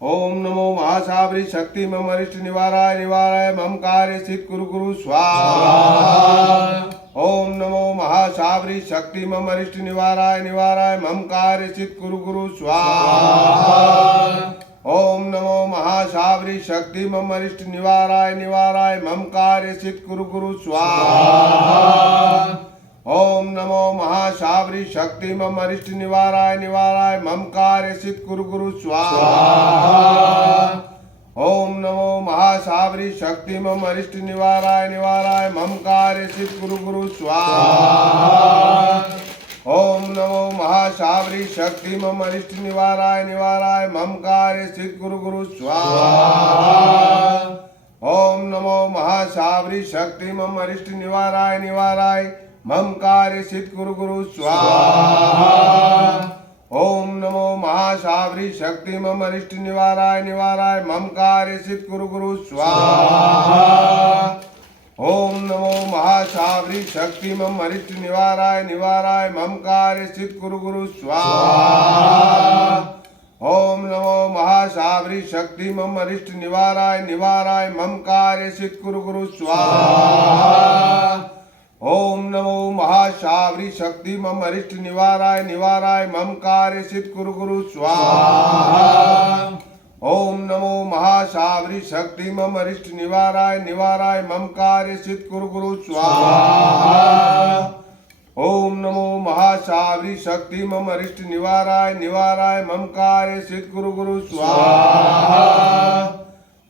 ओम नमो महासावरी शक्ति मम अरिष्ट निवाराय निवाराय मम कार्य सिद्ध कुरु कुरु स्वाहा। ओम नमो महासावरी शक्ति मम अरिष्ट निवाराय निवाराय मम कार्य सिद्ध कुरु कुरु स्वाहा। ओम नमो महासावरी शक्ति मम अरिष्ट निवाराय निवाराय मम कार्य सिद्ध कुरु कुरु स्वाहा। ओम नमो महासावरी शक्ति मम अरिष्ट निवाराय निवाराय मम कार्य सिद्ध कुरु कुरु स्वाहा। ओम नमो महासावरी शक्ति मम अरिष्ट निवाराय निवाराय मम कार्य सिद्ध कुरु कुरु स्वाहा। ओम नमो महासावरी शक्ति मम अरिष्ट निवाराय निवाराय मम कार्य सिद्ध कुरु कुरु स्वाहा। ओम नमो महासावरी शक्ति मम अरिष्ट निवाराय निवाराय मम कार्य सिद्ध कुरु कुरु स्वाहा। ओम नमो महासावरी शक्ति मम अरिष्ट निवाराय निवाराय मम कार्य सिद्ध कुरु कुरु स्वाहा। ओम नमो महासावरी शक्ति मम अरिष्ट निवाराय निवाराय मम कार्य सिद्ध कुरु कुरु स्वाहा। ओम नमो महासावरी शक्ति मम अरिष्ट निवाराय निवाराय मम कार्य सिद्ध कुरु कुरु स्वाहा। ओम नमो महासावरी शक्ति मम अरिष्ट निवाराय निवाराय मम कार्य सिद्ध कुरु कुरु स्वाहा। ओम नमो महासावरी शक्ति मम अरिष्ट निवाराय निवाराय मम कार्य सिद्ध कुरु कुरु स्वाहा। ओम नमो महासावरी शक्ति मम अरिष्ट निवाराय निवाराय मम कार्य सिद्ध कुरु कुरु स्वाहा।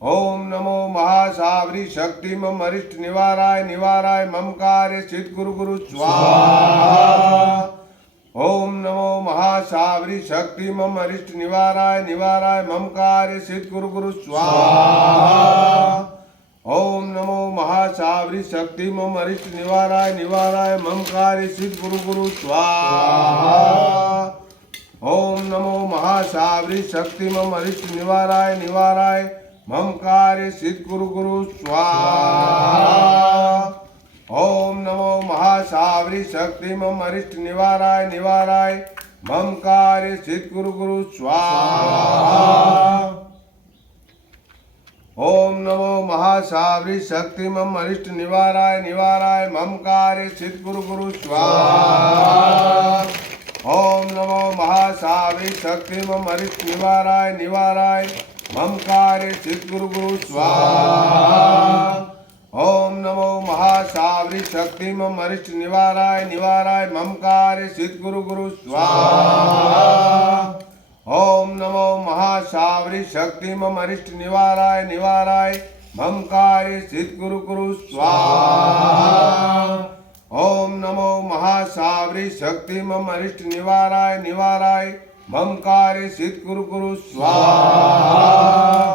ओम नमो महासावरी शक्ति मम अरिष्ट निवाराय निवाराय मम कार्य सिद्ध कुरु कुरु स्वाहा। ओम नमो महासावरी शक्ति मम अरिष्ट निवाराय निवाराय मम कार्य सिद्ध कुरु कुरु स्वाहा। ओम नमो महासावरी शक्ति मम अरिष्ट निवाराय निवाराय मम कार्य सिद्ध कुरु कुरु स्वाहा। ओम नमो महासावरी शक्ति मम अरिष्ट निवाराय निवाराय मम कार्य सिद्ध कुरु कुरु स्वाहा। ओम नमो महासावरी शक्ति मम अरिष्ट निवाराय निवाराय मम कार्य सिद्ध कुरु कुरु स्वाहा। ओम नमो महासावरी शक्ति मम अरिष्ट निवाराय निवाराय मम कार्य सिद्ध कुरु कुरु स्वाहा। ओम नमो महासावरी शक्ति मम अरिष्ट निवाराय निवाराय मम कार्य सिद्ध कुरु कुरु स्वाहा। ओम नमो महासावरी शक्ति मम अरिष्ट निवाराय निवाराय मम कार्य सिद्ध कुरु कुरु स्वाहा। ओम नमो महासावरी शक्ति मम अरिष्ट निवाराय निवाराय मम कार्य सिद्ध कुरु कुरु स्वाहा। ओम नमो महासावरी शक्ति मम अरिष्ट निवाराय निवाराय मम कार्य सिद्ध कुरु कुरु स्वाहा।